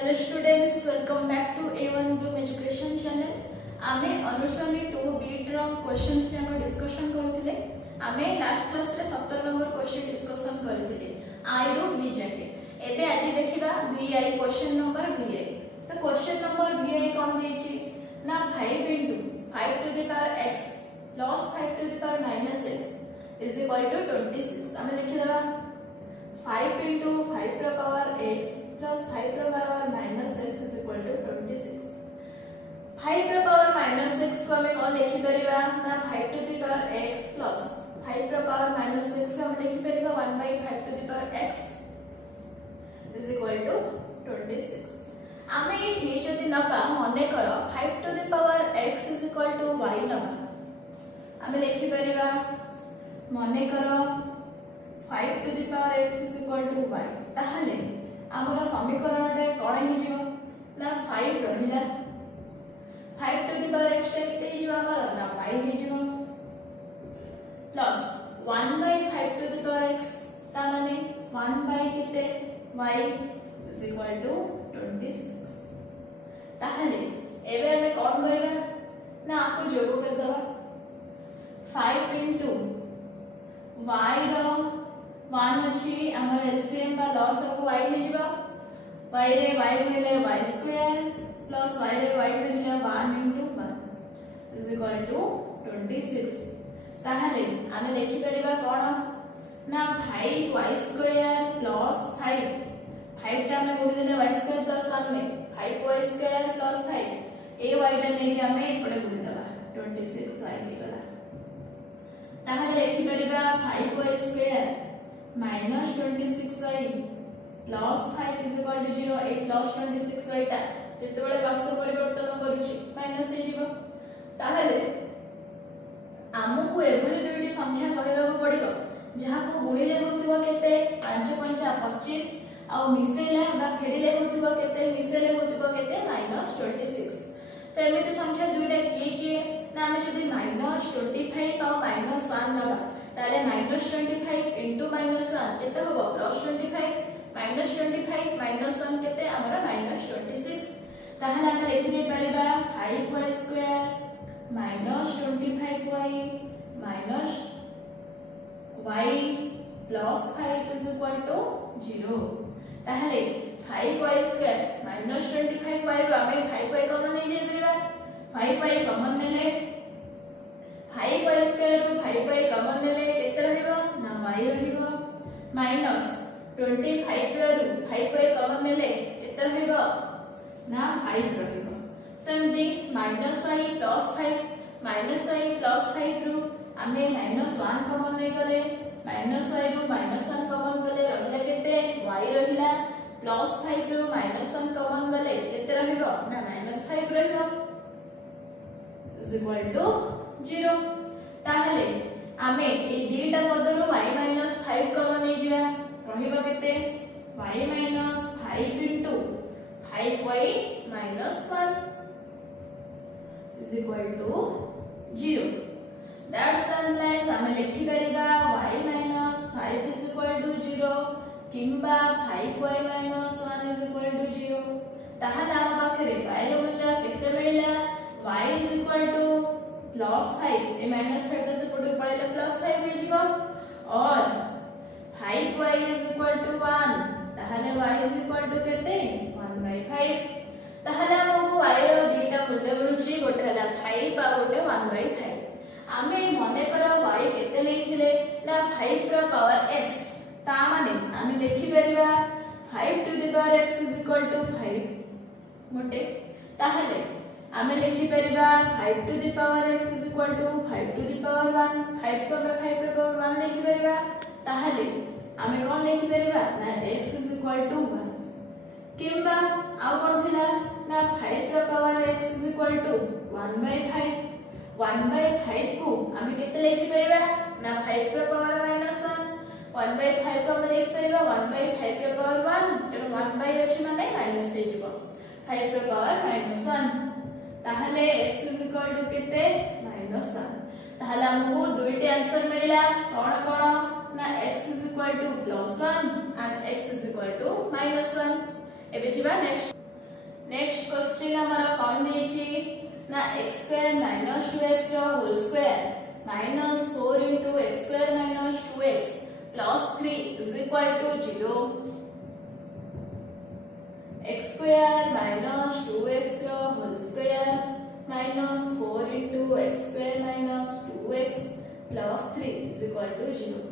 Hello students, welcome back to A1 Bloom Education channel. आमे अनुसरणी 2 beat रो questions हम discussion करथिले. आमे लास्ट क्लास रे 17 नंबर क्वेश्चन डिस्कशन करथिले आई रो v जाके. एबे आज देखिबा vi क्वेश्चन नंबर vi. तो क्वेश्चन नंबर vi कोन देछि ना 5 into 5 to the power x plus 5 to the power minus x is equal to 26. आमे देखिबा 5 into 5 to the power x plus 5 to the power minus x is equal to 26. 5 to the power minus x को हमें कौन लिखि परिबा ना 5 to the power x plus 5 to the power minus x को हमें लिखि परिबा 1 by 5 to the power x is equal to 26. आमे एठी जदि नबा मने करो 5 to the power x is equal to y नबा आमे लिखि परिबा मने करो 5 to the power x is equal to y ताहले हमर समीकरण रे कोन हि जिवो ना 5 रहिला 5 to the power x टे केते हिजो हमर ना 5 हिजो plus 1 by 5 to the power x ता माने 1 by केते y is equal to 26. ताहले एबे हमें कोन करबा ना आपको जोग कर दवा 5 into y रो 1 अछि हमर एलसीएम बा लॉस ऑफ y हे जिवो y रे y हेले y स्क्वायर प्लस y रे y हेले 1 into 1 is equal to 26. ताहले आमे लिखि परिबा कोन ना 5y स्क्वायर प्लस 5 5 टा हमें गुणी देले y स्क्वायर प्लस 1 में 5y स्क्वायर प्लस 5 ए y टा लेके हमें एपडे गुणी देबा 26y हे गला. ताहले लिखि परिबा 5y square minus 26y plus 5 is equal to 0. 8 plus 26y टा जेतेबेले पार्श्व परिवर्तन करूची माइनस हे जिवो. ताहले हमकु एभली दुईटी संख्या कहबाको पड़िबो जहाको गुणिले होतिबो केते 5 5 25 आ मिसेला बा फेडिले होतिबो केते मिसेले होतिबो केते -26. तो एमिति संख्या दुईटा के ना हम जदि -25 आ -1 नबा ताले -25 into -1 केते होबो +25 -25 -1 केते हमरा -26. ताहले हम लिखि नै परिबा 5y square -25y minus y plus 5 is equal to 0. ताहले 5y स्क्वायर -25y रो हम 5y कॉमन नै जे परिबा 5y कॉमन नेले 5y square rho 5y common नेले केते रहइबो ना y रहइबो माइनस 25 रो 5y कॉमन नेले केते रहइबो ना 5 रहइबो. सेमती -y plus 5 -y plus 5 रो हमें -1 कॉमन नै गले -y रो -1 कॉमन गले रहले केते y रहिला प्लस 5 रो -1 कॉमन गले केते रहइबो ना -5 रहइबो is equal to 0. ताहले आमे ए दीटा पदरो y - 5 कॉमन नै जिया रहिबो केते y - 5 into 5y - 1 is equal to 0. That's implies आमे लिखि परिबा y - 5 is equal to 0 किंबा 5y - 1 is equal to 0. ताहले हम पाखरे y रो मूल्य केते मिलिला y is equal to +5 ए -5 टा से पटो पड़ेला +5 हो जिवो और 5y is equal to 1 ताहले y is equal to केते 1/5. ताहले हमको y रो दीटा मूल्य मिलुची गोटे हला 5 आ गोटे 1/5. आमे मने करो y केते लेखिले ना 5 रो पावर x ता माने आमे लिखि परिबा 5 to the power x is equal to 5 मोटे. ताहले आमे लिखि परिबा 5 to the power x is equal to 5 to the power 1 5 को हम 5 to the power 1 लिखि परिबा. ताहले आमे कोन लिखि परिबा ना x is equal to 1 किंबा आ कोन थिला ना 5 to the power x is equal to 1/5 1/5 को आमे केते लिखि परिबा ना 5 to the power -1 1/5 को हम लिखि परिबा 1/5 to the power 1 तेनु 1 अछि माने माइनस हे जिवो 5 to the power -1. ताहले x is equal to केते -1. ताहले हमको दुईटी आंसर मिलिला कोन कोन ना x is equal to +1 and x is equal to -1. एबे जिबा नेक्स्ट नेक्स्ट क्वेश्चन हमारा कौन देछि ना x स्क्वायर माइनस 2x रो whole square minus 4 into x square minus 2x plus 3 is equal to 0 x square minus 2x रो whole square minus 4 into x square minus 2x plus 3 is equal to 0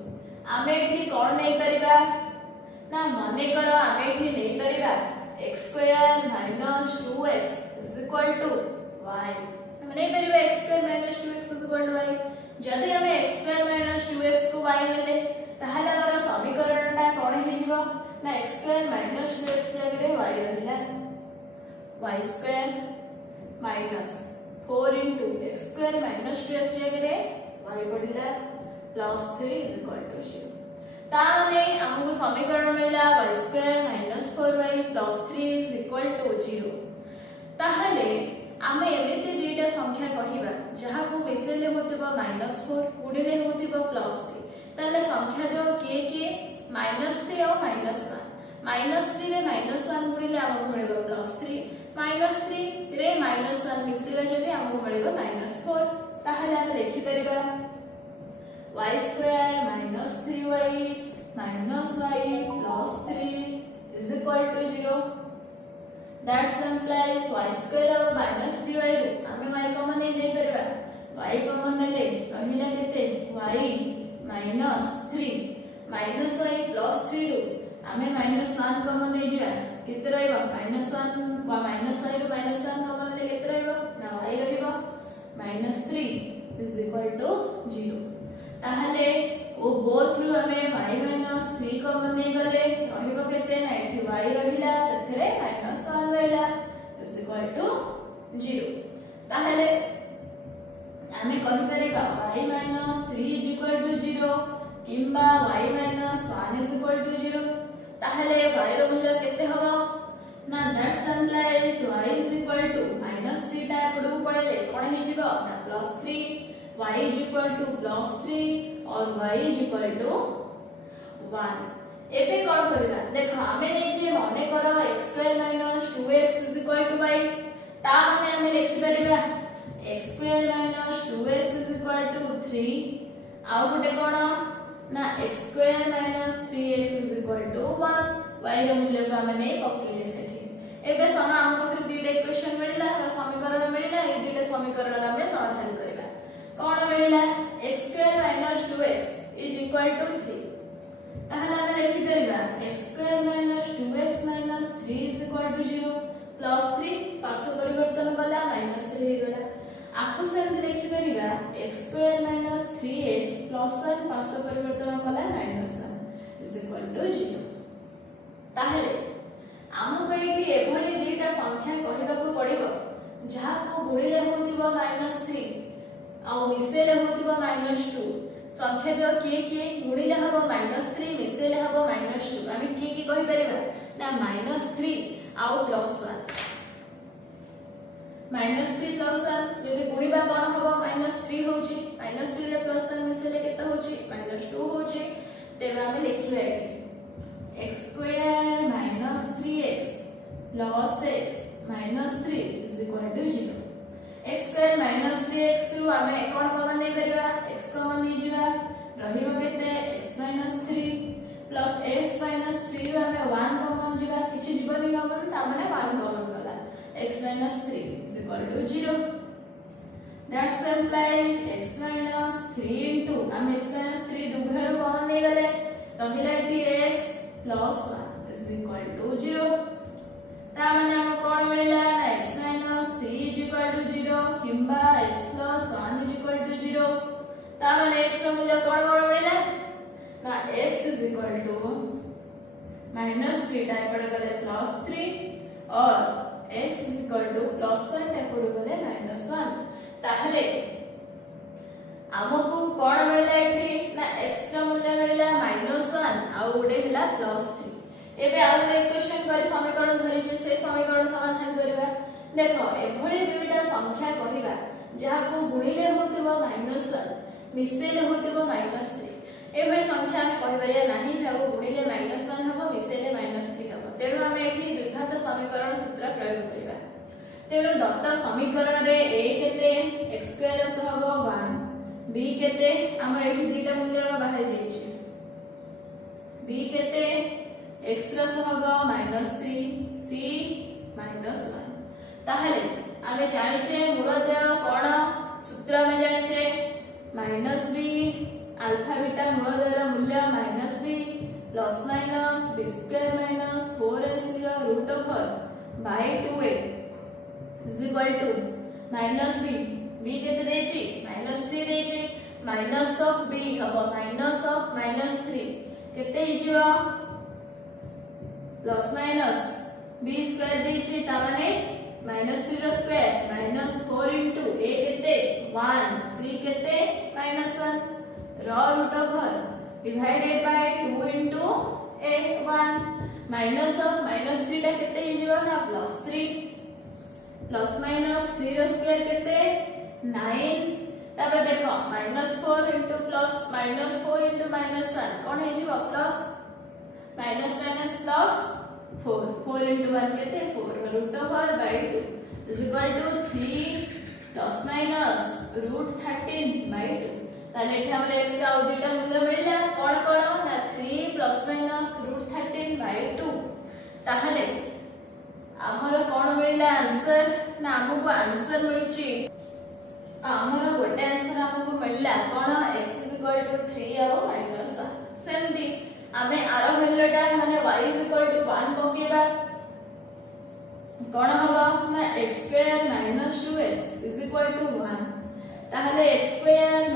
आमे एठी कोन नै परिबा ना माने करो आमे एठी नै परिबा x square minus 2x is equal to y माने परिबा x square minus 2x is equal to y जदि हमें x स्क्वायर माइनस 2x को y लेले ताहले हमर समीकरणटा कोन हे जिवो ना x स्क्वायर माइनस 2x जगह y रहिला y square minus 4 into x square minus 2x जगह y पडिला प्लस 3 इज इक्वल टू 0 ता माने हमको समीकरण मिलला y square minus 4y plus 3 is equal to 0 ताहले आमे एमिति दुईटा संख्या कहिबा जहा को मिसेले होतिबा -4 गुडिले होतिबा +3 ताले संख्या दो के -3 और -1 -3 रे -1 गुडिले हमको मिलबा +3 -3 रे -1 मिसेले जदि हमको मिलबा -4 ताहले हम लिखि परिबा y square minus 3y minus y plus 3 is equal to 0 that implies y square of minus 3y हमें y कॉमन ले जाई परबा y कॉमन ले रहिला केते y minus 3 minus y plus 3 रो हमें माइनस 1 कॉमन ले जिया केते रहइबा माइनस 1 वा minus y rho minus 1 common ले केते रहइबा ना y रहइबा minus 3 is equal to 0 ताहले ओ बोथ रु हमें y माइनस 3 कॉमन नै गले रहिबो केते ना एठी y रहिला सेथरे माइनस 1 रहिला इज इक्वल टू 0 ताहले हमें कहि परिबा y minus 3 is equal to 0 किंबा y minus 1 is equal to 0 ताहले y रो मूल्य केते हबो ना that's implies y is equal to minus 3 टा पडू पडेले कोन हे जिवो ना plus 3 y is equal to plus 3 और y is equal to 1 एबे कोन करबा देखो हमें नै जे मने करो x square minus 2x is equal to y ता माने हमें लिखि परिबा x square minus 2x is equal to 3 आ गुटे कोन ना x square minus 3x is equal to 1 y रो मूल्य को हमें नै पकेले सेठी एबे समा हमको दुईटा इक्वेशन मिलला बा समीकरण मिलला ए दुईटा समीकरण हमें समाधान करबा कोन मिलला x square minus 2x is equal to 3 ताहले हम लिखि परिबा x square minus 2x minus 3 is equal to 0 plus 3 पार्श्व परिवर्तन कला माइनस 3 हे गला आकु सेम लिखि परिबा x square minus 3x plus 1 पार्श्व परिवर्तन कला माइनस 1 इज इक्वल टू 0 ताहले हमको एठी एभली दुईटा संख्या कहिबा को पड़िबो जहा को गुणिले होतिबो -3 आउ मिसेले होतिबा -2 संख्या दो के गुणिले हबो -3 मिसेले हबो -2 आमे के कहि परिबा ना -3 आउ +1 -3 +1 यदि गुणिबा कोन हबो -3 होची -3 रे +1 मिसेले केता होची -2 होची तेबे आमे लिखिबा x square -3x plus x -3 is equal to 0 x square -3x रु हमें कोन कॉमन नै परिबा x कॉमन नै जिबा रहिबो केते x -3 प्लस x -3 रु हमें 1 कॉमन जिबा किछि जीवनी कॉमन ता माने 1 कॉमन गला x -3 is equal to 0 that's implies x -3 into हम x -3 दुभर कॉमन नै गले रहिला टी x plus 1 is equal to 0 ता माने हम कोन मिलला x -3 इज इक्वल टू 0 किंबा x plus 1 is equal to 0 ता माने x रो मूल्य कोन मिलला ना x is equal to -3 type पड़ गले +3 और x is equal to +1 type पड़ गले -1 ताहले हमकु कोन मिलला एठी ना x रो मूल्य मिलला -1 आ उडे हला +3 एबे आ इक्वेशन कर समीकरण धरि छै से समीकरण समाधान करबा देखो एभଳି दुईटा संख्या कहिबा जहा को गुणिले होतबो -1 मिसेले होतबो -3 एभଳି संख्या हम कहि परिया नाही जाऊ गुणिले -1 हबो मिसेले -3 हबो तेनु हम एठी द्विघात समीकरण सूत्र प्रयोग करबा तेणु दत्त समीकरण रे a केते x स्क्वायर सहग 1 b केते हमर एठी दुईटा मूल्य बाहर जाइछे b केते x रा सहग -3 c -1 ताहले आगे जानिछे मूलदय कोन सूत्र में जानिछे -b अल्फा बीटा मूलदयर मूल्य -b plus minus b square minus 4ac रा root over by 2a is equal to -b केते देछि -3 देछि माइनस ऑफ b हबो माइनस ऑफ -3 केते हिजियो प्लस माइनस b स्क्वायर देछि ता माने -3 रो स्क्वायर -4 इनटू a केते 1 c केते -1 रो root over divided by 2 into a 1 minus of -3 टा केते हिजियो ना +3 प्लस माइनस 3 रो स्क्वायर केते 9 तापर देखो -4 इनटू प्लस -4 इनटू -1 कोन हिजियो plus minus minus plus 4 into 1 केते 4 root over by 2 is equal to 3 plus minus root 13 by 2 ताले एठी हमर x आ दुईटा मूल्य मिलला कोन कोन ना 3 प्लस माइनस रूट 13 बाय 2 ताहले हमर कोन मिलला आंसर ना हमको आंसर मिलची हमर गोटे आंसर हमको मिलला कोन x इज इक्वल टू 3 आ -1 सेमदी आमे आरो मूल्यटा माने y इज इक्वल टू 1 पकेबा कोन हबो ना x square - 2x is equal to 1 ताहले x square -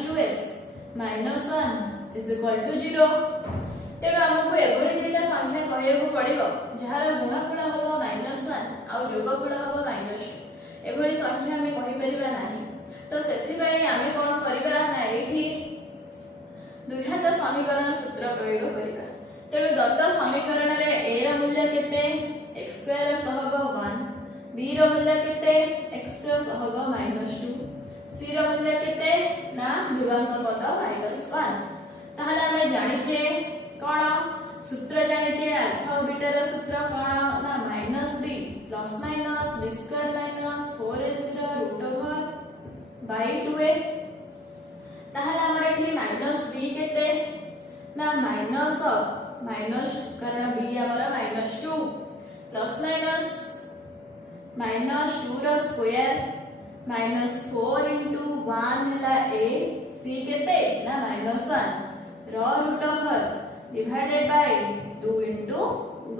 2x - 1 is equal to 0 तेणु हमको एभली दुईटा संख्या कहैको पड़िबो जहार गुणफल हबो -1 आ जोगफल हबो -2 एभली संख्या हमें कहि परिबा नाही तो सेथि पई हमें कोन करिबा ना एठी द्विघात समीकरण सूत्र प्रयोग करिबा तेणु दत्त समीकरण रे a रा मूल्य केते x स्क्वायर सहग 1 b रा मूल्य केते x सहग -2 c रा मूल्य केते ना ध्रुवांक पद -1 ताहले हमें जानिछे कोन सूत्र जानिछे अल्फा बीटा रा सूत्र कोन ना -b plus minus b square minus 4ac रा रूट ओवर बाय 2a ताहले हमर एठी -b केते ना माइनस ऑफ माइनस कारण b हमर -2 प्लस माइनस -2 रा स्क्वायर -4 इनटू 1 हला a c केते ना -1 रो root over divided by 2 into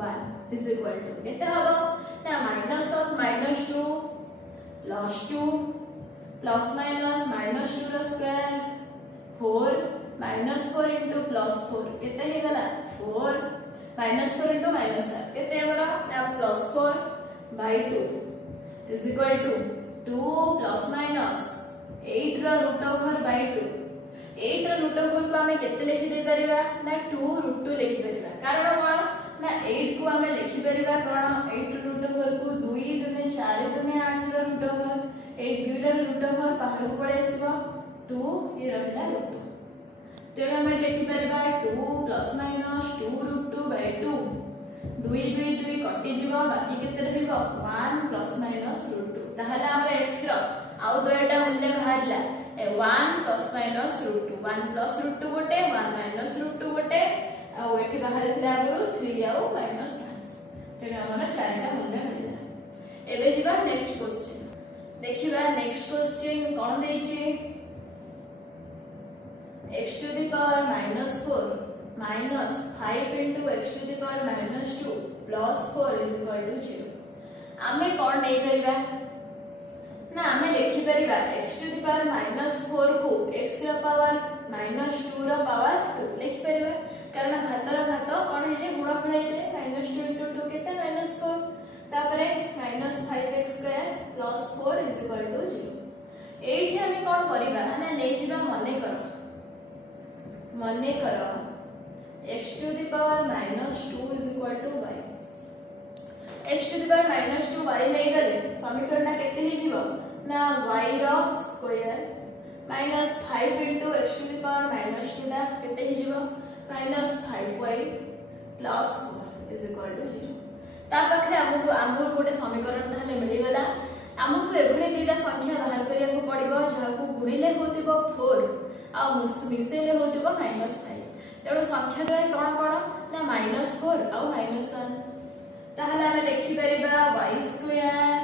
1 is equal to केते हबो ना माइनस ऑफ -2 +2 प्लस माइनस -2 रा स्क्वायर 4 -4 इनटू +4 केते हे गला 4 -4 इनटू -1 केते हमरा ना +4 by 2 is equal to 2 plus minus 8 रा रूट ओवर बाय 2 8 रा रूट ओवर को हमें केते लिखि दे परिबा ना 2 रूट 2 लिखि परिबा कारण कोन ना 8 को हमें लिखि परिबा कोन 8 रूट ओवर को 2 दुने 4 दुने 8 रा रूट ओवर 8 दुईटा रूट ओवर बाहर को पड़े आसीबो 2 ये रहला रूट 2 तेणु हमें लिखि परिबा 2 प्लस माइनस 2 रूट 2 बाय 2 2 2 2 कटि जिवो बाकी केते रहइबो 1 प्लस माइनस रूट 2 ताहले हमर x रो आउ दुईटा मूल्य बाहरला 1 plus minus root 2 1 plus root 2 गोटे 1 माइनस रूट 2 गोटे आ एठी बाहर थिला आगु 3 आउ -1 तेणु हमर चारटा मूल्य मिलला एबे जिबा नेक्स्ट क्वेश्चन देखिबा नेक्स्ट क्वेश्चन कोन देछि x to the power -4 minus 5 into x to the power -2 plus 4 is equal to 0 आमे कोन नै परिबा ना आमे लिखि परिबा x to the power -4 को x रा पावर -2 रा पावर 2 लिखि परिबा कारण घातर घात कोन हे जे गुणफल हे जे -2 into 2 केते -4 तापरे -5x² plus 4 is equal to 0 एठी हमें कोन करिबा ना नै जिबा मने करो x to the power -2 is equal to y x to the power -2 y नै गले समीकरण केते हे जिवो ना y row square -5 into x to the power -2 टा केते हे जिवो -5y plus 4 is equal to 0 ता पाखरे हमको आंगुर गोटे समीकरण ताहले मिली गला गुणिले होतिबो 4 आ मिसेले होतिबो -5 तेणु संख्या द्वय कोन कोन ना -4 आ -1 ताहले हम लिखि परिबा y स्क्वायर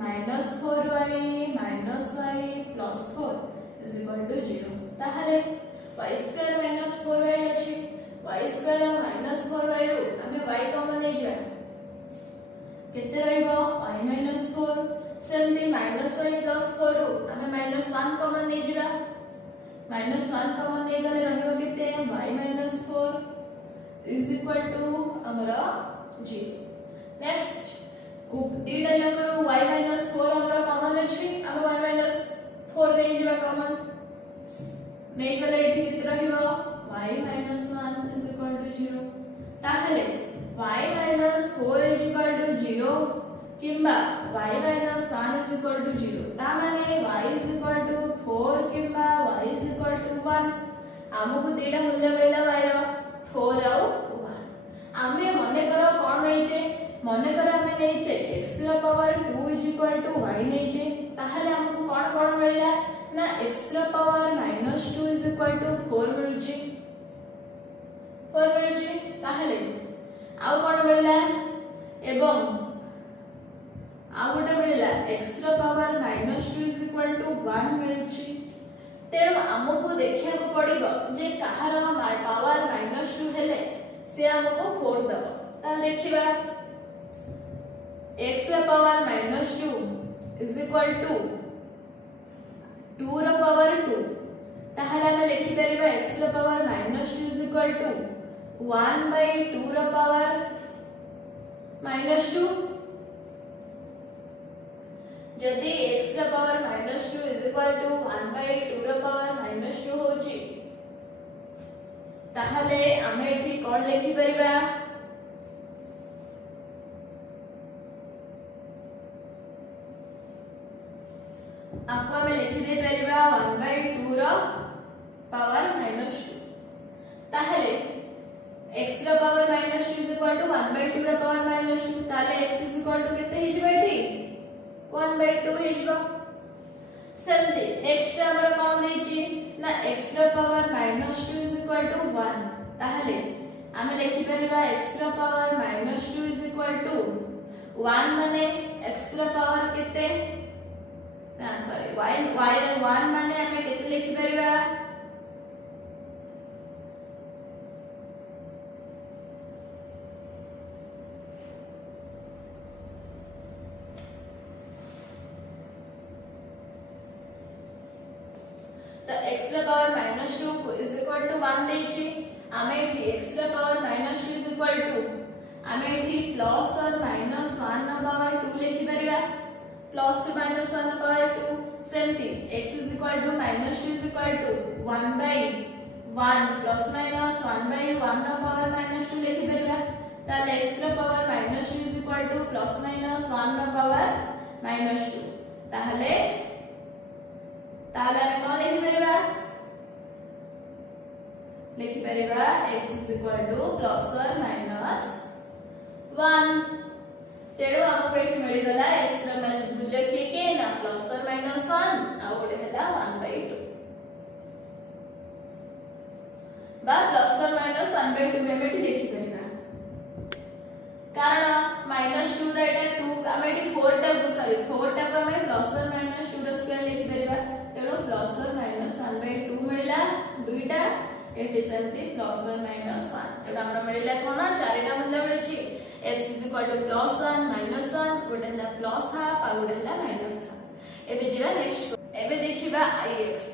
-4y -y + 4 = 0 ताहले y स्क्वायर -4y अछि y स्क्वायर -4y रु हमें y कॉमन ले जा केते रहइबो y -4 सेमती -y + 4 रु हमें -1 कॉमन ले जा -1 कॉमन ले गले रहइबो केते y -4 = हमरा 0 नेक्स्ट दीटा जकर y -4 हमरा कॉमन अछि हम y -4 ले जेबा कॉमन नै गले एठी केते रहइबो y - 1 = 0 ताहले y - 4 = 0 किंबा y - 1 = 0 ता माने y = 4 किंबा y = 1 हमकु दीटा मूल्य मिलला y रो 4 और 1 आमे मने करो कोन नै छे मने करो हमें नै छे x रा पावर 2 = y नै छे ताहले हमकु कोन कोन मिलला ना x रा पावर -2 = 4 मिलुची 4 मिलुची ताहले आउ कोन मिलला एवं आउ गोटे मिलला x रा पावर -2 = 1 मिलुची तेणु हमकु देखिया को पड़िबो जे कहार पावर -2 हेले से हमकु 4 दबो ता देखिबा x रा पावर -2 = 2 रा पावर 2 ताहले हम लिखि परिबा x रा पावर -2 = 1/2 रा पावर -2 जदि x रा पावर -2 = 1/2 रा पावर -2 होची ताहले हम एठी कोन लिखि परिबा आपको हमें लिखि दे परिबा 1/2 रा पावर -2 ताहले x रा पावर -2 = 1/2 रा पावर -2 ताले x केते हे जबा एठी 1/2 हे जबा सेमती नेक्स्ट हमर कोन दै छी ना x रा पावर -2 = 1 ताहले हम लिखि परिबा x रा पावर -2 = 1 माने x रा पावर केते ना सॉरी y 1 माने हमें केते लिखि परिबा तो x रा पावर -2 = 1 दै छी हमें एठी x रा पावर -2 = हमें एठी प्लस और माइनस 1 रा पावर 2 लिखि परिबा प्लस और माइनस 1 रा पावर 2 सेमती x -2 = 1/1 प्लस माइनस 1/1 रा पावर -2 लिखि परिबा ताले x रा पावर -2 = प्लस माइनस 1 रा पावर -2 ताहले ताले हम कोन लिखि परिबा x = प्लस और माइनस 1 तेणु हमको एठी मिली गला x रा मूल्य के ना प्लस और माइनस 1 आ ओडे हला 1/2 बा प्लस और माइनस 1/2 में एठी लिखि परिबा कारण -2 रा एटा 2 हम एठी 4 टा सॉरी 4 टा को हम प्लस और माइनस 2 रा स्क्वायर लिखि परिबा तेणु प्लस और माइनस 1/2 मिलला दुईटा एटी सेमती प्लस और माइनस 1 तेणु हमरा मिलला कोन चारिटा मूल्य मिलछि x = +1 -1 गोटे हला +1/2 आ गोटे हला -1/2 एबे जिबा नेक्स्ट एबे देखिबा ix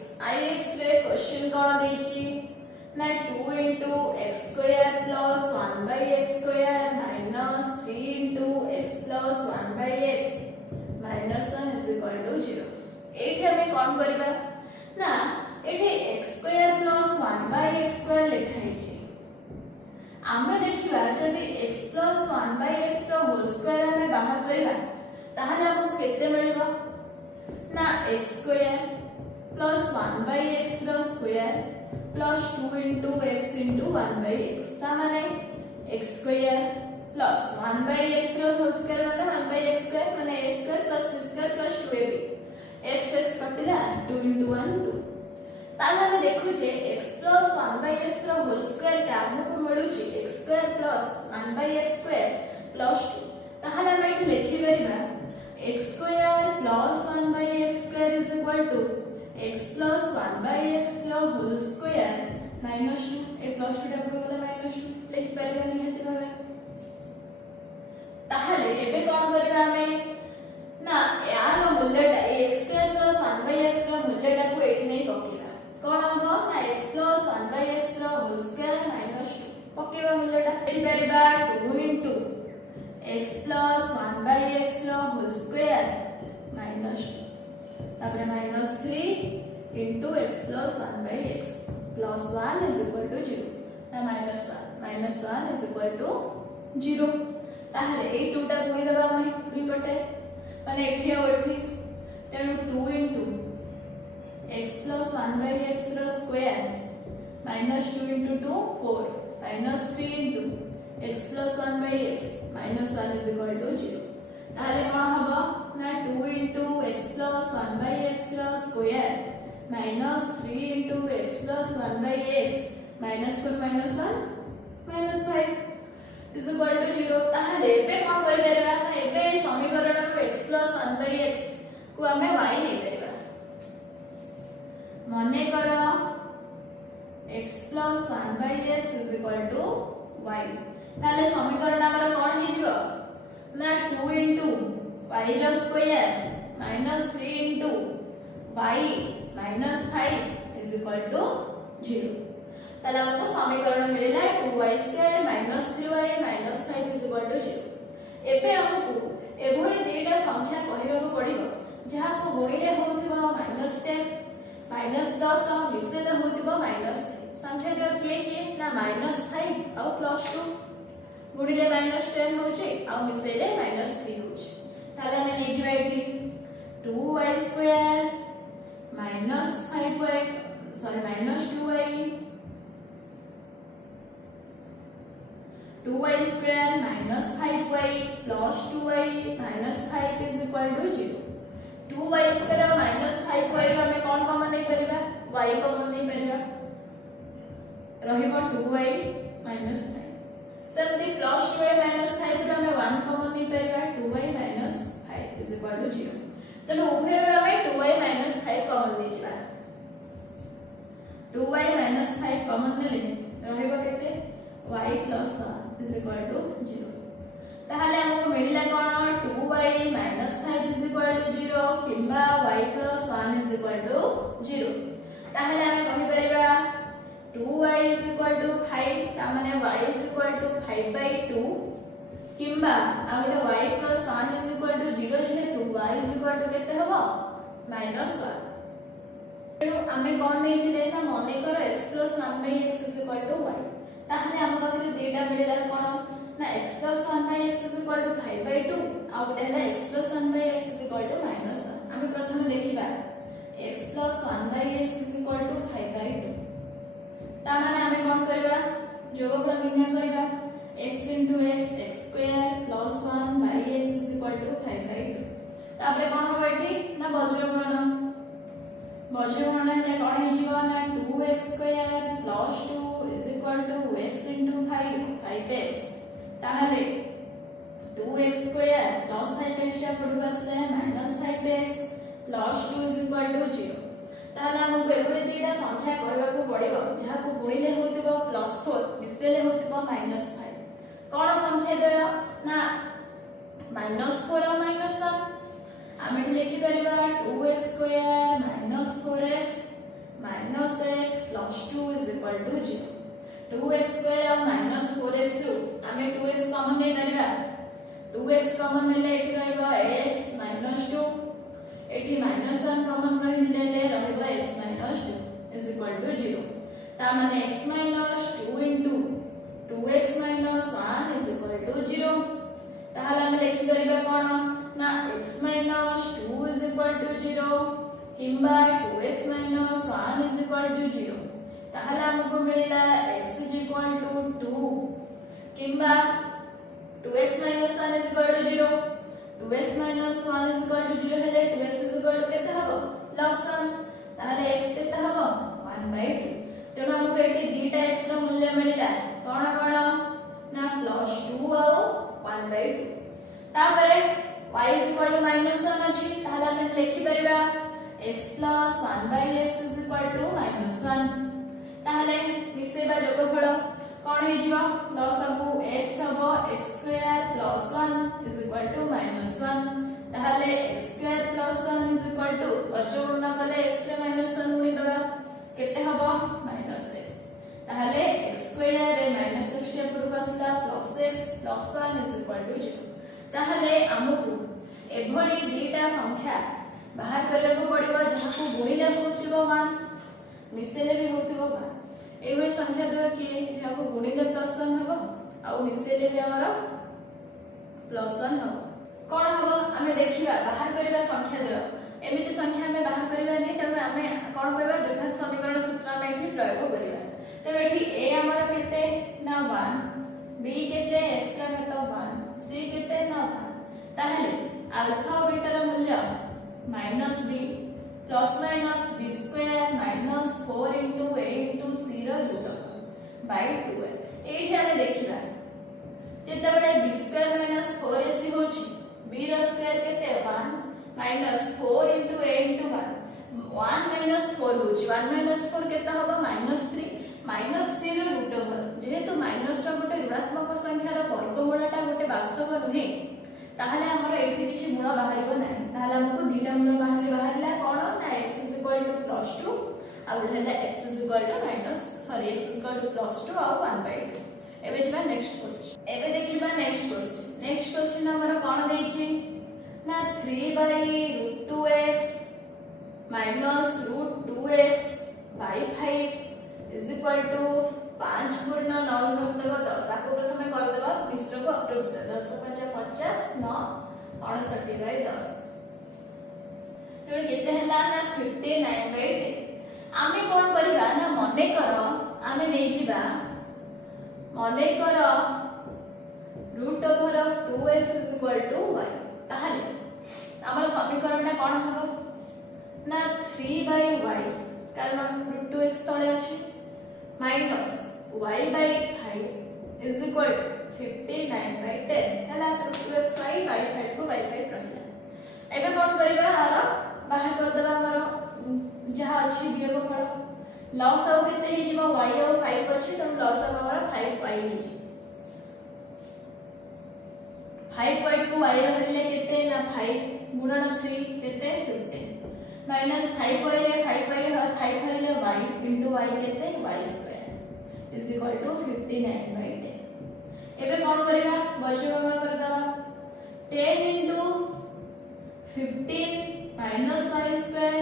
रे क्वेश्चन कोन दैछि ना 2 * x² + 1/x² - 3 * x + 1/x - 1 = 0 एठी हमें कोन करबा ना एठी x² + 1/x² लिखाइ छै आमे देखिबा जदि x + 1/x रो होल स्क्वायर हमें बाहर करबा ताहले हमको केते मिलबो ना x² + 1/x रो स्क्वायर + 2 * x * 1/x ता माने x² + 1/x रो होल स्क्वायर माने 1/x² माने a² + b² + 2ab x कटिला 2 into 1 2 ताले हम देखुचे x plus 1 by x रो होल स्क्वायर के हमको मिलुची x square plus 1 by x square plus 2 ताले हम एठी लिखि परिबा x square plus 1 by x square is equal to x plus 1 by x रो whole square minus 2 a plus 2 double वाला minus 2 लिखि परिबा निहति भाबे ताले एबे कोन करबा हमें ना यार मूल्यटा x square plus 1 by x रो मूल्यटा को एठी नै पकेबा कोन हम ना x plus 1 by x रो होल स्क्वायर minus 2 पकेबा मूल्यटा एठी परिबा 2 into x plus 1 by x रो होल स्क्वायर minus 2 तापर minus 3 into x plus 1 by x plus 1 is equal to 0 ना minus 1 is equal to 0 ताहले ए 2 टा गुणी देबा हम दुई पटे माने एठी आ एठी तेनु 2 into x plus 1 by x रो square minus 2 into 2 4 minus 3 into x plus 1 by x minus 1 is equal to 0 ताहले कोन हबो ना 2 into x plus 1 by x रो square minus 3 into x plus 1 by x minus 4 minus 1 minus 5 is equal to 0 ताहले एबे कोन करि परबा ना एबे समीकरण रो x plus 1 by x को हमें y नै परबा मने करो x plus 1 by x is equal to y ताले समीकरण हमर कोन हि जिवो ना 2 into y row square minus 3 into y minus 5 is equal to 0 ताले हमको समीकरण मिलिला 2y square minus 3y minus 5 is equal to 0 एबे हमको एभोरी देटा संख्या कहिबा को पड़िबो जहा को गुणिले होथिबो -10 -10 मिसेले होथिबो -3 संख्या दे के ना -5 और +2 गुणिले -10 होचे और मिसेले -3 होचे ताले हम नै जिबा एठी 2y square minus 5y sorry minus 2y square minus 5y plus 2y minus 5 is equal to 0 2y square minus 5y रो हमें कोन कॉमन नै परिबा y कॉमन नै परिबा रहिबो 2y minus 5 सेमती plus 2y minus 5 रो हमें 1 कॉमन नै परिबा 2y minus 5 is equal to 0 तनो उभय रो हमें 2y minus 5 कॉमन नै जिबा 2y minus 5 कॉमन नै रहिबो केते y plus 1 is equal to 0 ताहले हमको मिलिला कोन 2y minus 5 is equal to 0 किंबा y plus 1 is equal to 0 ताहले हमें कहि परिबा 2y is equal to 5 ता माने y is equal to 5 by 2 किंबा आगले y plus 1 is equal to 0 जेहेतु y is equal to केते हबो -1 तेनु हमें कोन नै थिले ना मने कर x plus 1 by x is equal to y ताहले हम पाखरे देटा मिलिला कोन ना x plus 1 by x is equal to 5 by 2 आ गोटे हला x plus 1 by x is equal to -1 हमें प्रथम देखिबा x plus 1 by x is equal to 5 by 2 ता माने हमें कोन करबा जोगफल निर्णय करबा x into x x square plus 1 by x is equal to 5 by 2 तापरे कोन होबा एठी ना वज्रगुणन हेले कोन हि जीवा ना 2x square plus 2 is equal to x into 5 5x ताहले 2x square plus 5x टा पडुगा असले -5x plus 2 is equal to 0 ताहले हमको एबोडी तीटा संख्या कहबा को पड़िबो जहा को गुणिले होतिबो +4 मिसेले होतिबो -5 कोन संख्या देयो ना -4 और -1 हम एठी लिखि परिबा 2x square minus 4x minus x plus 2 is equal to 0 2x square और minus 4x रो हमें 2x कॉमन नै परिबा 2x कॉमन नेले एठी रहइबो x minus 2 एठी -1 कॉमन रहिले रहइबो x minus 2 is equal to 0 ता माने x minus 2 into 2x minus 1 is equal to 0 ताहले हम लिखि परिबा कोन ना x minus 2 is equal to 0 किंबा 2x minus 1 is equal to 0 ताहले हमको मिलिला x is equal to 2 किंबा 2x minus 1 is equal to 0 2x minus 1 is equal to 0 हेले 2x is equal to केते हबो +1 ताहले x केते हबो 1/2 तेणु हमको एठी दीटा x रो मूल्य मिलिला कोन कोन ना +2 और 1/2 तापरे y -1 अछि ताहले हम लिखि परिबा x + 1/x = -1 ताहले मिसेबा जोगफल कोन हे जिवो प्लस हमको x हबो x² + 1 = -1 ताहले x² + 1 अचूर्ण कले x रे -1 गुणी दबा केते हबो -x ताहले x² रे -x स्टेप को असला +x + 1 = 0 ताहले हमकु एभली दीटा संख्या बाहर करले को पड़िबो जहा को गुणिले होतिबो मान मिसेले भी होतिबो मान एभली संख्या दो कि जहा को गुणिले +1 हबो आ मिसेले भी हमर +1 हबो कोन हबो हमें देखिबा बाहर करबा संख्या दो एमिति संख्या हमें बाहर करबा नै तने हमें कोन कहबा द्विघात समीकरण सूत्र हमें एठी प्रयोग करबा तबे एठी a हमर केते ना 1 b केते x रा केते 1 c केते ना 1 ताहले अल्फा और बीटा रा मूल्य -b ± b² -4 * a * c रा रूट बाय 2 एठी हमें देखिबा जेते बडे b² - 4ac होची b रो स्क्वायर केते 1 -4 * a * 1 1 - 4 होची 1 - 4 केते हबो -3 -3 रो रूट ओवर जेहेतु माइनस रो गोटे ऋणात्मक संख्या रो वर्गमूलटा गोटे वास्तव नुहे ताहले हमर एठी किछि मूल बाहरिबो नै ताहले हमको दीटा मूल बाहरिला कोन ना x +2 आ उडला x +2 आ 1/2 एबे जिबा नेक्स्ट क्वेश्चन एबे देखिबा नेक्स्ट क्वेश्चन हमर कोन देछि ना 3/√2x -√2x / 5 = 5 पूर्ण 9 भक्तक 10 आको प्रथमे कर देबा मिश्र को अप्रयुक्त 10 × 50 9 59/10 तो केते हला ना 59/10 आमे कोन करिबा ना मने करो आमे नै जिबा मने करो √2x = y ताहले हमर समीकरणटा कोन हबो ना 3/y कारण √2x तळे अछि माइनस y/5 = 59/10 हला √2x/5 को y5 रहला एबे कोन करबा हार बाहर कर देबा हमर जहा अछि वियोगफल लॉस आउ केते हे जिवो y और 5 अछि त लॉस आउ हमर 5y हे जि 5y को y रहले केते ना 5 गुणन 3 केते 15 -5y रे 5y 5 हरले y * y केते y² = 59/10 एबे कोन करबा बचगणना करदबा 10 * 15 - y² =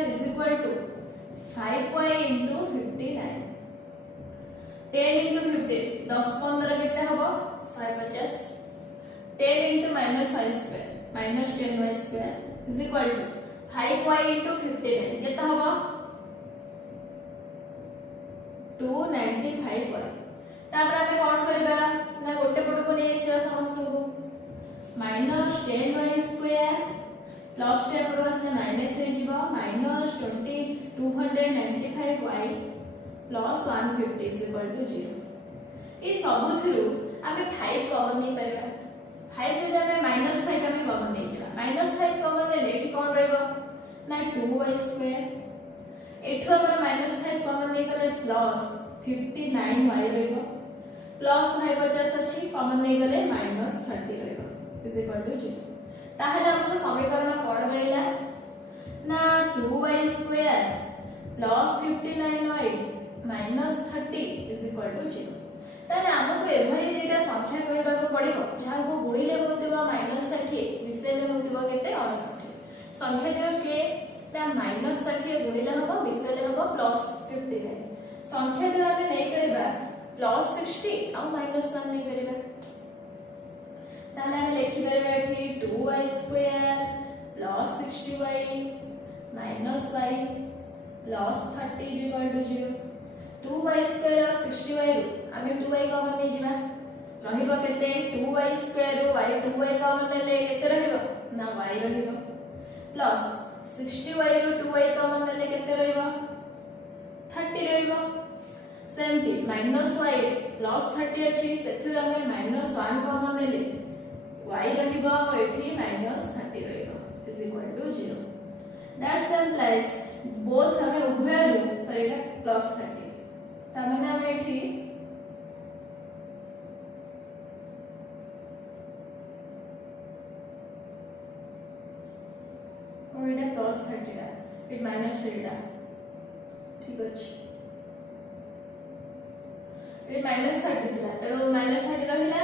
5y * 59 10 * 15 10 15 केते हबो 150 10 * -y² -10y² = 5y * 59 केते हबो 295y तापर आमे कोन करबा ना गोटे पट को नै एसिया समस्त को -10y² प्लस 10 पट आसने माइनस हे जिवो -20 295y प्लस 150 = 0 ए सबुथिरु आमे 5 कॉमन नै परबा 5 रे आमे -5 आमे कॉमन नै जिवा -5 कॉमन नै एठी कोन रहइबो ना 2y² एठो हमर -5 कॉमन नै गले प्लस 59y रहइबो प्लस 550 अछि कॉमन नै गले -30 रहइबो = 0 ताहले हमको समीकरण कोन मिलिला ना 2y² प्लस 59y माइनस 30 = 0 ताले हमको एभली जेटा संख्या कहबा को पड़िबो जहा को गुणिले होतिबा -60 मिसेले होतिबा केते 69 संख्या देव के ता -60 गुणिले हबो मिसेले हबो +59 संख्या देव आमे नै करबा +60 आ -1 नै करबा ताले हम लिखि परबा कि 2y² + 60y - y + 30 = 0 2y² और 60y आमे 2y कॉमन नै जिबा रहिबो केते 2y² रो y 2y कॉमन ले केते रहिबो ना y रहिबो प्लस 60y ରୁ 2y कॉमन लेले केते रहइबो 30 रहइबो सेमती -y प्लस 30 अछि सेथुर हमें -1 कॉमन लेले y रहइबो एठी -30 रहइबो is equal to 0 that's implies both हमें उभय रू सरीटा +30 ता माने हमें एठी और एटा +30 टा इट -30 टा ठीक अछि ये -30 थिला तेणु -30 रहिला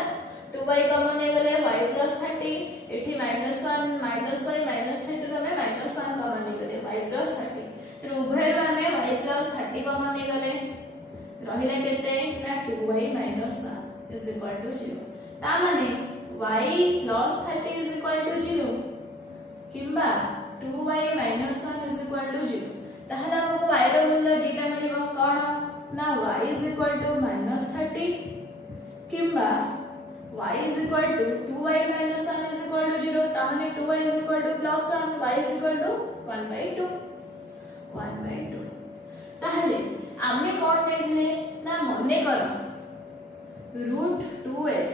2y कॉमन हे गले y +30 एठी -1 -y -30 रो में -1 कॉमन हे गले y +30 तेणु उभय रो हमें y +30 कॉमन हे गले रहिला केते ना 2y - 1 इज इक्वल टू 0 ता माने y +30 इज इक्वल टू 0 किंबा 2y - 1 इज इक्वल टू 0 ताहले हमको y रो मूल्य दीटा मिलिबो कोन ना y इज इक्वल टू -30 किंबा y is equal to 2y - 1 is equal to 0 ता माने 2y is equal to +1 y is equal to 1/2 ताहले आमे कोन नेथिले ना मने करो √2x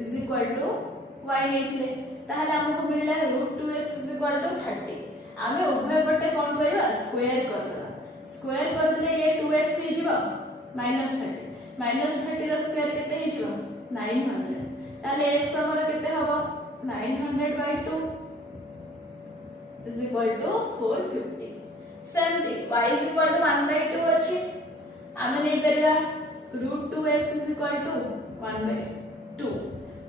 is equal to y नेथिले ताहले हमको मिलिला √2x इज इक्वल टू 30 आमे उभय पटे कोन करबा स्क्वायर करबा स्क्वायर कर दिले ये 2x हे जिवो -30 रो स्क्वायर केते हे जिवो 900 ताले x हमर केते हबो 900/2 इज इक्वल टू 450 सेमती y इज इक्वल टू 1/2 अछि आमे नै परबा √2x इज इक्वल टू 1/2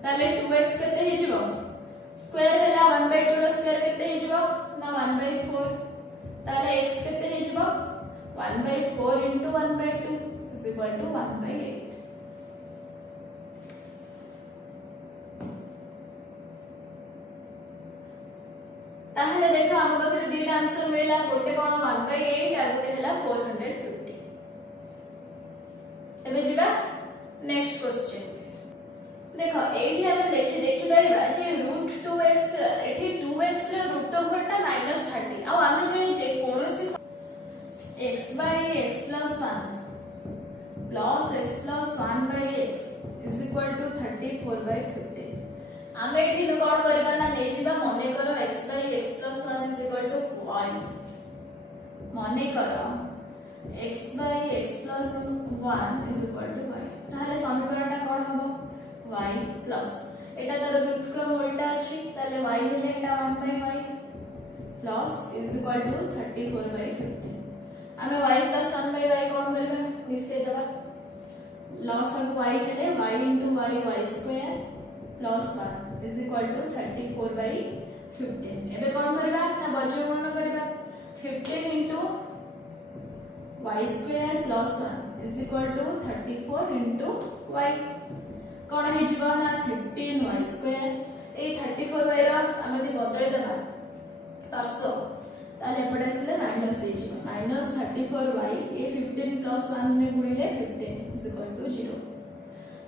ताले 2x केते हे जिवो स्क्वायर हैला 1/2 रो स्क्वायर केते हे जिवो ना 1/4 ताले x केते हे जिवो 1/4 into 1/2 is equal to 1/8 ताहले देखो हम बकरे दीटा आंसर मिला गोटे कोन 1/8 आ गोटे हला 450 एबे जिबा नेक्स्ट क्वेश्चन देखो एठी हम देखि परबा जे √2x एठी 2x रो रूट ओवर टा -30 आ हम जणी जे कोनोसी x by x plus 1 plus x plus 1 by x is equal to 34/50 आमे एठी कोन करबा ना नै छिबा मने करो x by x plus 1 is equal to y मने करो x by x plus 1 is equal to y ताले समीकरणटा कोन हबो y plus एटा तार व्युत्क्रम उल्टा अछि ताले y हेले एटा 1 by y plus is equal to 34/50 आमे y plus 1 by y कोन करबा मिसे दबा लॉस ऑफ y हेले y into y square plus 1 is equal to 34/15 एबे कोन करबा ना बजमन करबा 15 into y square plus 1 is equal to 34 into y कोन हे जिवो ना 15y square ए 34y रो आमे बदले दबा 500 ताले एपटे आसले माइनस हे जिवो -34y ए 15 plus 1 में गुणिले 15 is equal to 0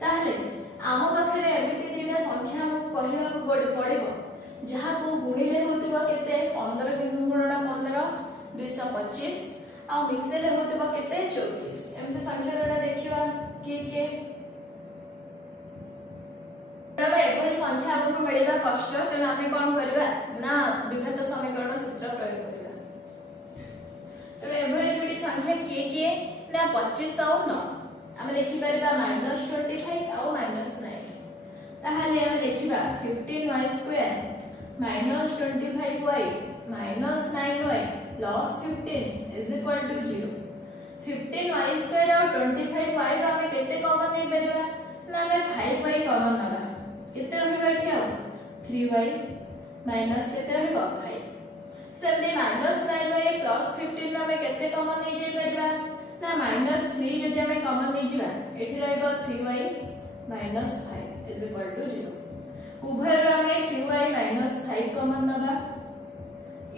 ताले आम पाखरे एमिति दिना संख्या हमको कहिबा को पड़िबो जहा को गुणिले होतिबो केते 15 गुणना 15 225 आ मिसेले होतिबो केते 24 एमिति संख्या जोडा देखिबा के तबे एभली संख्या हमको मिलिबा कष्ट तेना आमे कोन करबा ना द्विघात समीकरण सूत्र प्रयोग करबा तो एभली जोडी संख्या के ना 25 और 9 आमे देखि परबा -25 और -9 ताहाले आमे देखिबा 15y square -25y -9y plus 15 is equal to 0 15y square और 25y रो आमे केते कॉमन नै परबा ना आमे 5y कॉमन नबा केते रहबा एठी आ 3y माइनस केते रहबा 5 सेमते -9y प्लस 15 रो आमे केते कॉमन नै जे परबा ना -3 जदि आमे कॉमन नै जिबा एठी रहबा 3y -5 is equal to 0 उभय रो आमे 3y - 5 कॉमन नबा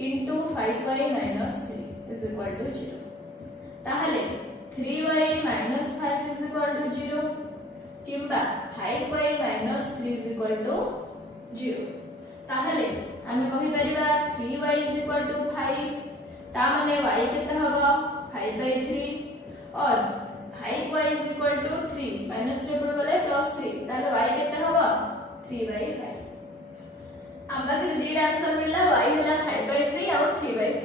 into 5y - 3 is equal to 0 ताहले 3y - 5 is equal to 0 किंबा 5y - 3 is equal to 0 ताहले आमे कहि परिबा 3y is equal to 5 ता माने y केते हबो 5/3 और 5y = 3 माइनस रे पड़ गले +3 ताले y केते हबो 3/5 आम पाखे दीटा आंसर मिलला y हला 5/3 और 3/5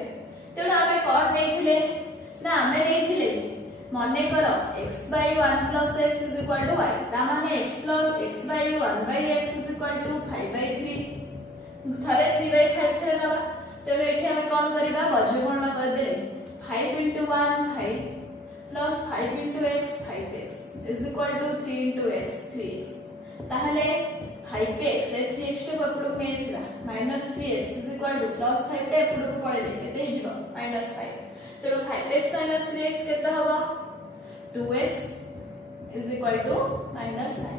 तेणु आमे कोन नेथिले ना आमे नेथिले मने करो x/1 + x = y ता माने x + x/1/x = 5/3 थरे 3/5 थरे नबा तेणु एठी आमे कोन करबा बजगणना कर दे 5 * 1 5 + 5 * x 5x = 3 * x 3x ताहले 5x ए 3x टे पपुडु मेसला -3x = +5 टे पपुडु पळेले केते हिजबो -5 तेणु 5x - 3x केते हबो 2x = -5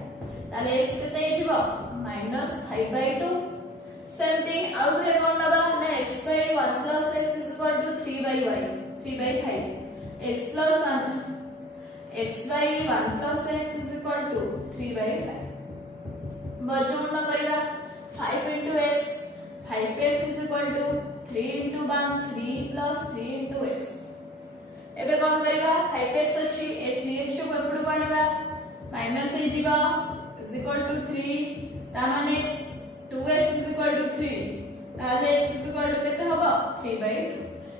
ताले x केते हिजबो -5/2 सेम थिंग आउ थरे कोन नबा ना x/1 + x = 3/y 3/5 x + 1 x/1 + x = 3/5 बजगणना करिबा 5 * x 5x = 3 * 1 3 + 3 * x एबे कोन करिबा 5x अछि ए 3x को पपुडु पानिबा माइनस हे जिबा = 3 ता माने 2x = 3 ताले x केते हबो 3/2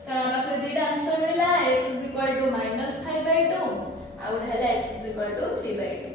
ता बाकी दीटा आंसर मिला x = -5/2 और हेला x = 3/2